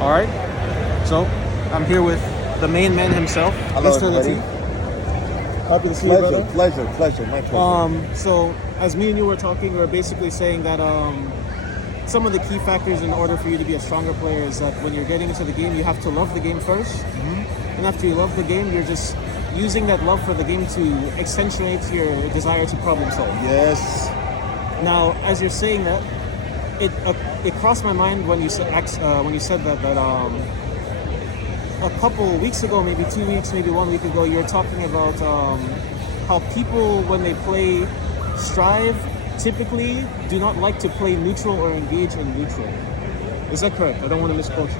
All right. So I'm here with the main man himself, Hello, Mr. everybody. Latif. Happy to see you, brother. Pleasure, my pleasure. So as me and you were talking, we were basically saying that some of the key factors in order for you to be a stronger player is that when you're getting into the game, you have to love the game first. And after you love the game, you're just using that love for the game to accentuate your desire to problem solve. Yes. Now, as you're saying that, it crossed my mind when you said that a couple weeks ago, maybe 2 weeks, maybe 1 week ago, you were talking about how people, when they play Strive, typically do not like to play neutral or engage in neutral. Is that correct? I don't want to misquote you.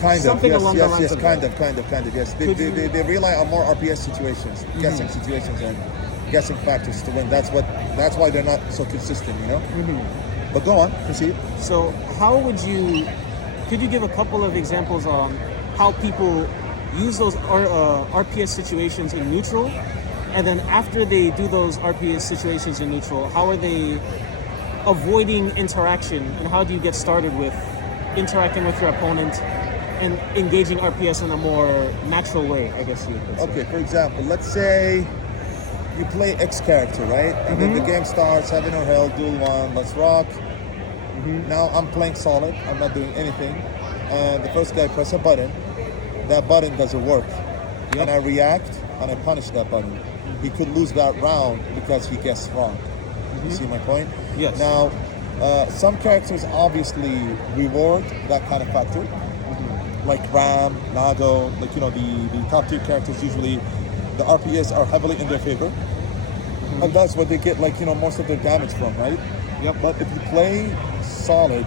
Kind Something of. along the lines of Kind of. Yes. They rely on more RPS situations, guessing situations, and guessing factors to win. That's why they're not so consistent, you know. But go on, proceed. So, could you give a couple of examples on how people use those RPS situations in neutral, and then after they do those RPS situations in neutral, how are they avoiding interaction, and how do you get started with interacting with your opponent and engaging RPS in a more natural way, I guess you could say. Okay, for example, let's say you play X character, right? And then the game starts, heaven or hell, duel 1, let's rock. Now I'm playing solid, I'm not doing anything. And the first guy press a button, that button doesn't work. And I react and I punish that button. He could lose that round because he guessed wrong. You see my point? Yes. Now, some characters obviously reward that kind of factor. Like Ram, Nado, like, you know, the top tier characters, usually the RPS are heavily in their favor. And that's where they get, like, you know, most of their damage from, right? Yep. But if you play solid,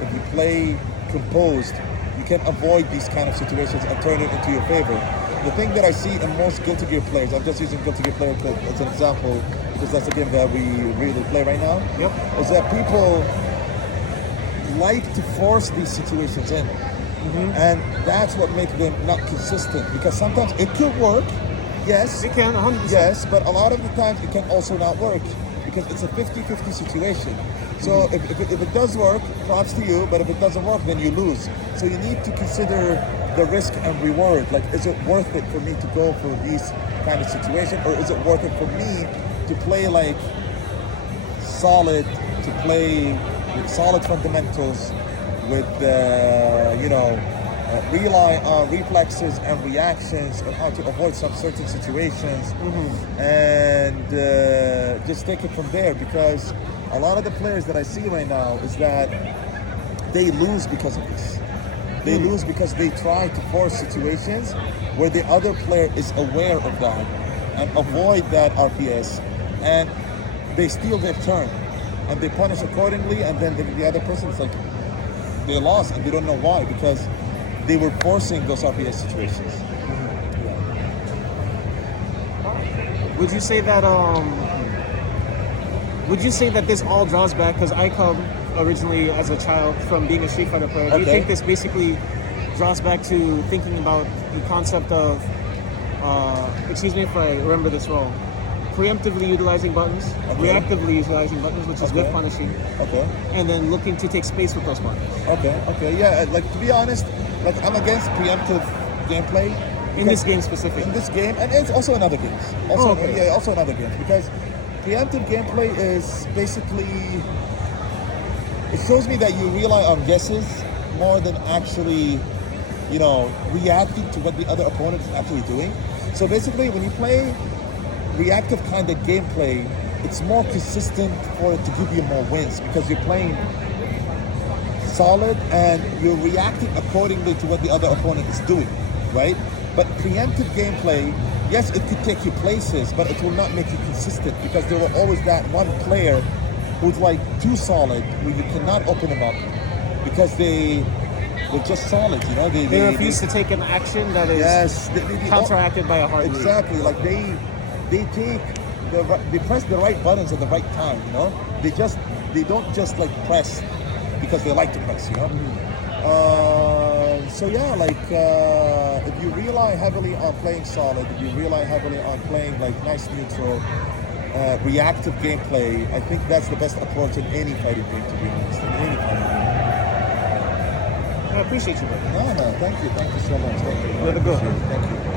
if you play composed, you can avoid these kind of situations and turn it into your favor. The thing that I see in most Guilty Gear players, I'm just using Guilty Gear player as an example because that's the game that we really play right now, is that people like to force these situations in. And that's what makes them not consistent, because sometimes it could work, yes. It can, 100%. Yes, but a lot of the times it can also not work because it's a 50-50 situation. So if it does work, props to you, but if it doesn't work, then you lose. So you need to consider the risk and reward. Like, is it worth it for me to go for these kind of situations, or is it worth it for me to play like solid, to play with solid fundamentals, with rely on reflexes and reactions and how to avoid some certain situations, and just take it from there. Because a lot of the players that I see right now is that they lose because of this. They lose because they try to force situations where the other player is aware of that and avoid that RPS, and they steal their turn and they punish accordingly, and then the other person's like, they lost and they don't know why, because they were forcing those RPS situations. Would you say that this all draws back, because I come originally as a child from being a Street Fighter player. Do you think this basically draws back to thinking about the concept of, excuse me if I remember this wrong, preemptively utilizing buttons, reactively utilizing buttons, which is with punishing, and then looking to take space with those buttons? Yeah, like, to be honest, like, I'm against preemptive gameplay. In this game specifically? In this game, and it's also in other games. Also in other games, because preemptive gameplay is basically, it shows me that you rely on guesses more than actually, you know, reacting to what the other opponent is actually doing. So basically, when you play reactive kind of gameplay, it's more consistent for it to give you more wins, because you're playing solid and you're reacting accordingly to what the other opponent is doing, right? But preemptive gameplay, yes, it could take you places, but it will not make you consistent, because there will always that one player who's like too solid, where you cannot open them up because they're just solid, you know. They refuse to take an action that is counteracted by a hard lead. Exactly, like they press the right buttons at the right time, you know. They don't just like press because they like to press, you know. So yeah, like if you rely heavily on playing solid, if you rely heavily on playing like nice neutral, reactive gameplay, I think that's the best approach in any fighting game, to be honest. In any fighting game. appreciate you, bro. No, thank you so much. Thank you. Let it go. Thank you.